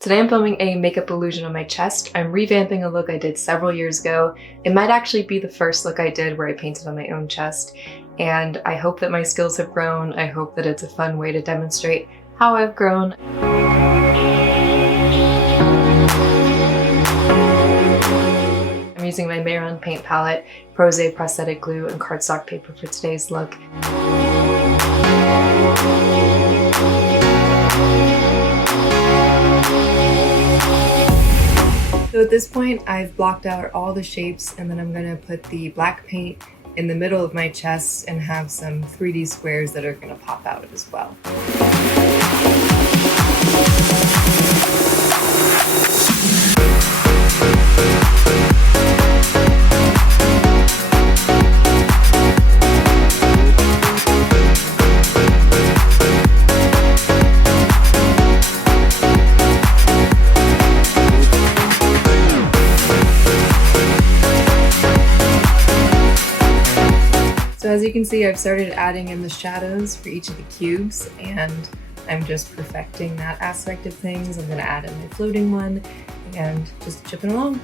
Today I'm filming a makeup illusion on my chest. I'm revamping a look I did several years ago. It might actually be the first look I did where I painted on my own chest, and I hope that my skills have grown. I hope that it's a fun way to demonstrate how I've grown. I'm using my Mehron paint palette, Pros-aide prosthetic glue, and cardstock paper for today's look. So at this point, I've blocked out all the shapes, and then I'm gonna put the black paint in the middle of my chest and have some 3D squares that are gonna pop out as well. So as you can see, I've started adding in the shadows for each of the cubes, and I'm just perfecting that aspect of things. I'm gonna add in my floating one and just chipping along.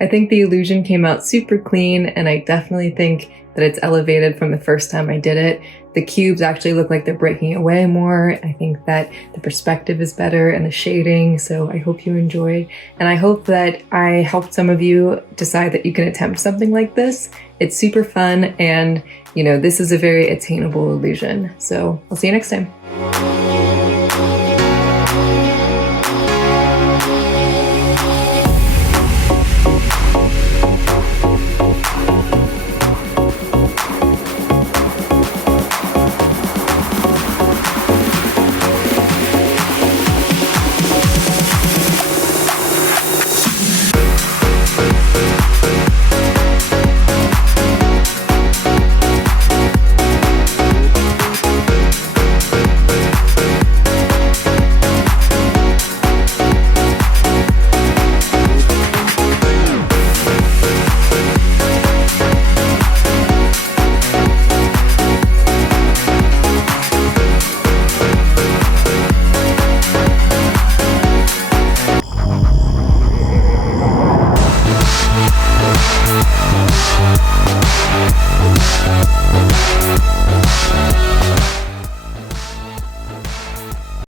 I think the illusion came out super clean, and I definitely think that it's elevated from the first time I did it. The cubes actually look like they're breaking away more. I think that the perspective is better and the shading, so I hope you enjoyed. And I hope that I helped some of you decide that you can attempt something like this. It's super fun, and you know, this is a very attainable illusion. So I'll see you next time.